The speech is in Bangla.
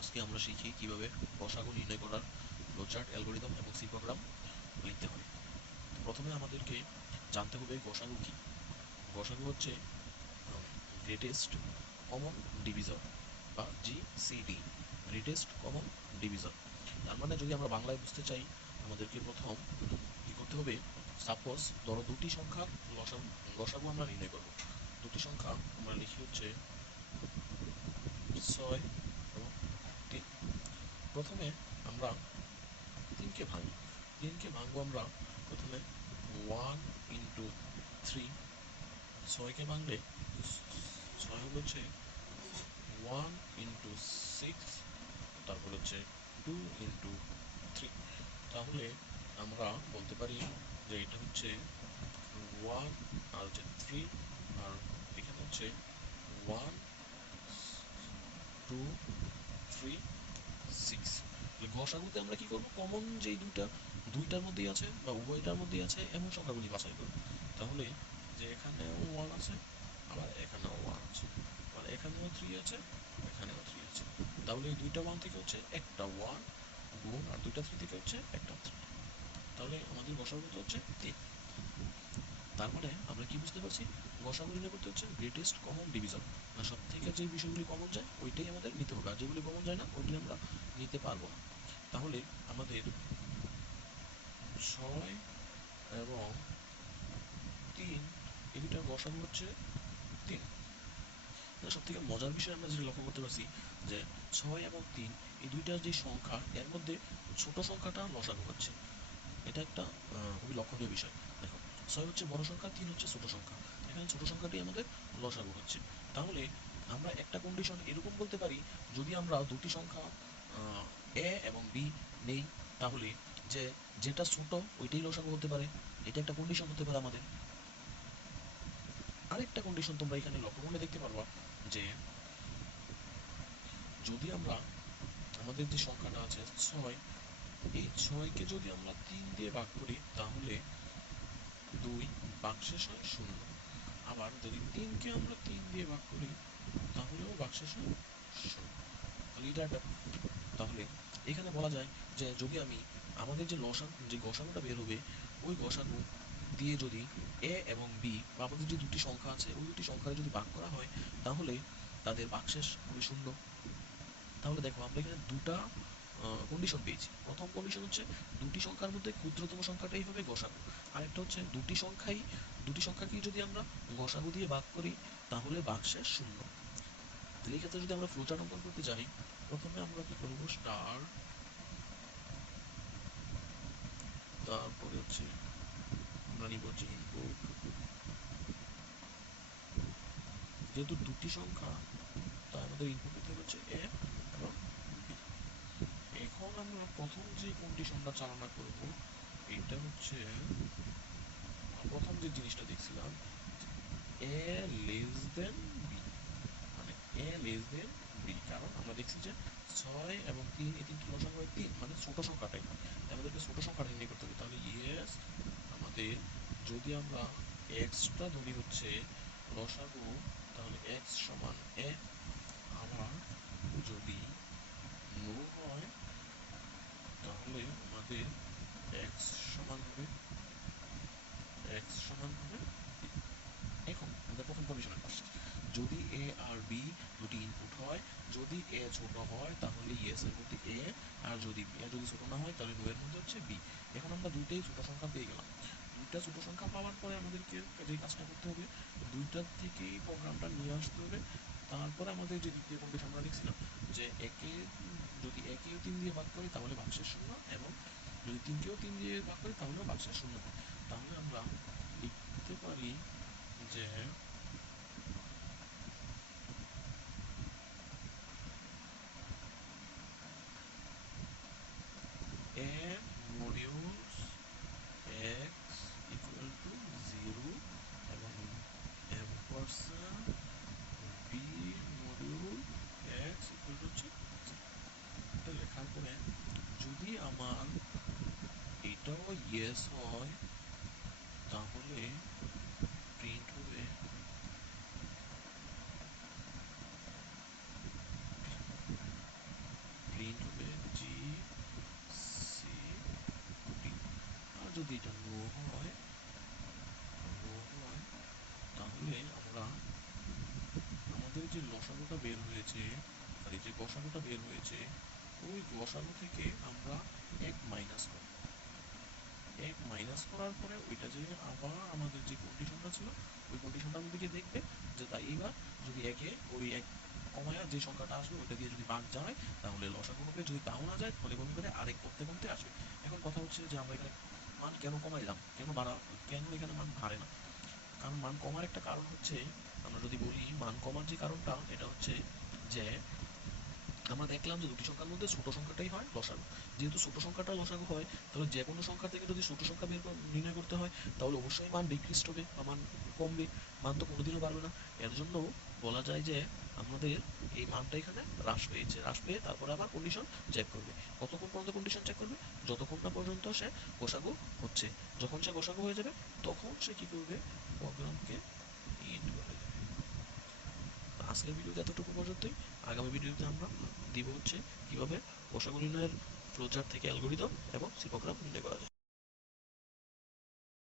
আজকে আমরা শিখি কীভাবে গসাগু নির্ণয় করার ফ্লোচার্ট, অ্যালগোরিদম এবং সি প্রোগ্রাম লিখতে হয় প্রথমে আমাদেরকে জানতে হবে গসাগু কি। গসাগু হচ্ছে গ্রেটেস্ট কমন ডিভিজর বা জিসিডি গ্রেটেস্ট কমন ডিভিজর তার মানে যদি আমরা বাংলায় বুঝতে চাই, আমাদেরকে প্রথম কি করতে হবে? সাপোজ ধরো দুটি সংখ্যার লসাগু গসাগু আমরা নির্ণয় করব। দুটি সংখ্যা আমরা লিখি হচ্ছে ছয় প্রথমে আমরা তিনকে ভাঙি। তিনকে ভাঙবো আমরা প্রথমে ওয়ান ইন্টু থ্রি ছয়কে ভাঙলে ছয় হচ্ছে ওয়ান ইন্টু সিক্স তারপর হচ্ছে টু ইন্টু থ্রি তাহলে আমরা বলতে পারি যে এটা হচ্ছে ওয়ান আর হচ্ছে থ্রি আর এখানে হচ্ছে ওয়ান টু থ্রি গসাগুতে আমরা কি করব? কমন যেই দুইটা, দুইটার মধ্যেই আছে বা উভয়টার মধ্যেই আছে এমন সংখ্যাগুলি বাছাই করব। তাহলে যে এখানেও ওয়ান আছে, আবার এখানেও ওয়ান আছে। আবার এখানেও থ্রি আছে, এখানেও থ্রি আছে। তাহলে এই দুইটা ওয়ান থেকে হচ্ছে একটা ওয়ান গুণ, আর দুইটা থ্রি থেকে হচ্ছে একটা থ্রি তাহলে আমাদের গসাগুতে হচ্ছে তিন। তারপরে আমরা কি বুঝতে পারছি? গসাগু নির্ণয় করতে হচ্ছে গ্রেটেস্ট কমন ডিভিজন আর সব থেকে যে বিষয়গুলি কমন যায়, ওইটাই আমাদের নিতে হবে। আর যেগুলি কমন যায় না, ওইগুলি আমরা নিতে পারব না। তাহলে আমাদের ছয় এবং তিন এই দুটার গসাগু হচ্ছে তিন। সব থেকে মজার বিষয় আমরা যেটা লক্ষ্য করতে পারছি যে ছয় এবং তিন, এই দুইটার যে সংখ্যা, এর মধ্যে ছোট সংখ্যাটা লসাগু হচ্ছে। এটা একটা খুবই লক্ষণীয় বিষয়। দেখো, ছয় হচ্ছে বড় সংখ্যা, তিন হচ্ছে ছোট সংখ্যা। এখানে ছোট সংখ্যাটি আমাদের লসাগু হচ্ছে। তাহলে আমরা একটা কন্ডিশন এরকম বলতে পারি, যদি আমরা দুটি সংখ্যা এ এবং বি নেই, তাহলে যে, যেটা ছোট, ওইটাই লসাগু হতে পারে। এটা একটা কন্ডিশন হতে পারে আমাদের। আরেকটা কন্ডিশন তোমরা এখানে লক্ষ্য করলে দেখতে পারবা যে, যদি আমরা, আমাদের যে সংখ্যাটা আছে ছয়, এই ছয়কে যদি আমরা তিন দিয়ে ভাগ করি, তাহলে দুই বাক্সেস হয় শূন্য। আবার যদি তিনকে আমরা তিন দিয়ে ভাগ করি, তাহলেও বাক্সেস হয় শূন্য। তাহলে এটা একটা তাহলে এখানে বলা যায় যে যদি আমি আমাদের যে লসাগু যে গসাগুটা বের হবে, ওই গসাগু দিয়ে যদি এ এবং বি বা আমাদের যে দুটি সংখ্যা আছে, ওই দুটি সংখ্যা যদি ভাগ করা হয়, তাহলে তাদের বাক্সেস হবে শূন্য। তাহলে দেখো আমরা এখানে দুটা কন্ডিশন পেয়েছি। প্রথম কন্ডিশন হচ্ছে দুটি সংখ্যার মধ্যে ক্ষুদ্রতম সংখ্যাটাই হবে গসাগু আরেকটা হচ্ছে দুটি সংখ্যাই, দুটি সংখ্যাকেই যদি আমরা গসাগু দিয়ে ভাগ করি, তাহলে বাক্সের শূন্য। ক্ষেত্রে যদি আমরা ফ্লোচার্ট অঙ্কন করতে যাই, প্রথমে আমরা কি করব? স্টার তারপরে হচ্ছে আমরা নিব হচ্ছে ইনপুট যেহেতু দুটি সংখ্যা, তাই আমাদের ইনপুট হচ্ছে এ এবং এখন আমরা প্রথম যে কন্ডিশনটা চালনা করব, এটা হচ্ছে প্রথম যে জিনিসটা দেখছিলাম A less than A less than B কারণ আমরা দেখছি যে ছয় এবং তিন এই তিনটি লসাগু হয়? তিন মানে ছোট সংখ্যাটাই। তাই আমাদেরকে ছোট সংখ্যাটা নির্ণয় করতে হবে। তাহলে ইয়েস আমাদের যদি আমরা এক্সটা ধরি হচ্ছে লসাগু তাহলে এক্স সমান এ আবার যদি নো হয়, তাহলে আমাদের এক্স সমান হবে এক্স সমান হবে এখন আমাদের প্রথম কন্ডিশনের পাশে যদি এ আর বি দুটি ইনপুট হয়। যদি এ ছোট হয়, তাহলে ইয়েস এর মধ্যে এ আর যদি এ যদি ছোট না হয়, তাহলে নো এর মধ্যে হচ্ছে বি এখন আমরা দুইটাই ছোট সংখ্যা পেয়ে গেলাম। দুইটা ছোট সংখ্যা পাওয়ার পরে আমাদেরকে যে কাজটা করতে হবে, দুইটার থেকেই প্রোগ্রামটা নিয়ে আসতে হবে। তারপরে আমাদের যে দ্বিতীয় কন্ডিশন আমরা দেখছিলাম যে একে, যদি একেও তিন দিয়ে ভাগ করি, তাহলে বাক্সের শূন্য, এবং যদি তিনকেও তিন দিয়ে ভাগ করি, তাহলেও বাক্সের শূন্য তাহলে আমরা যদি আমার এটাও ইয়েস হয়, তাহলে প্রিন্ট হবে। প্রিন্ট হবে জি সি ডি আর যদি এটা নো হয় নো হয়, তাহলে আমরা আমাদের যে লসাগুটা বের হয়েছে, আর এই যে গসাগুটা বের হয়েছে ওই গসাগু থেকে আমরা এক মাইনাস করব। এক মাইনাস করার পরে ওইটা যে আবার আমাদের যে কন্ডিশনটা ছিল, ওই কন্ডিশনটার মধ্যে গিয়ে দেখবে? যে তাই এবার যদি একে ওই এক কমায়া যে সংখ্যাটা আসবে, ওইটা দিয়ে যদি ভাগ যায়, তাহলে লসাগু হবে যদি তাও না যায়, তাহলে কমে করে আরেক করতে কমতে আসবে। এখন কথা হচ্ছে যে আমরা এখানে মান কেন কমাইলাম? কেন বাড়া, কেন এখানে মান বাড়ে না? কারণ মান কমার একটা কারণ হচ্ছে, আমরা যদি বলি মান কমার যে কারণটা, এটা হচ্ছে যে আমরা দেখলাম যে দুটি সংখ্যার মধ্যে ছোট সংখ্যাটাই হয় লসাগু। যেহেতু ছোট সংখ্যাটা লসাগু হয়, তাহলে যে কোনো সংখ্যা থেকে যদি ছোট সংখ্যা বের নির্ণয় করতে হয়, তাহলে অবশ্যই মান ডিক্রিস্ট হবে বা মান কমবে। মান তো কোনোদিনও বাড়বে না। এর জন্য বলা যায় যে আমাদের এই মানটা এখানে হ্রাস পেয়েছে। হ্রাস পেয়ে তারপরে আবার কন্ডিশন চেক করবে। কতক্ষণ পর্যন্ত কন্ডিশন চেক করবে? যতক্ষণ না পর্যন্ত সে গোসাগু হচ্ছে। যখন সে গোসাগু হয়ে যাবে, তখন সে কি করবে? প্রোগ্রামকে আজকের ভিডিওতে এতটুকু পর্যন্তই। আগামী ভিডিওতে আমরা দিব হচ্ছে কীভাবে নির্ণয়ের ফ্লোচার্ট থেকে অ্যালগোরিদম এবং শিল্পগ্রাম নির্ণয় করা যায়।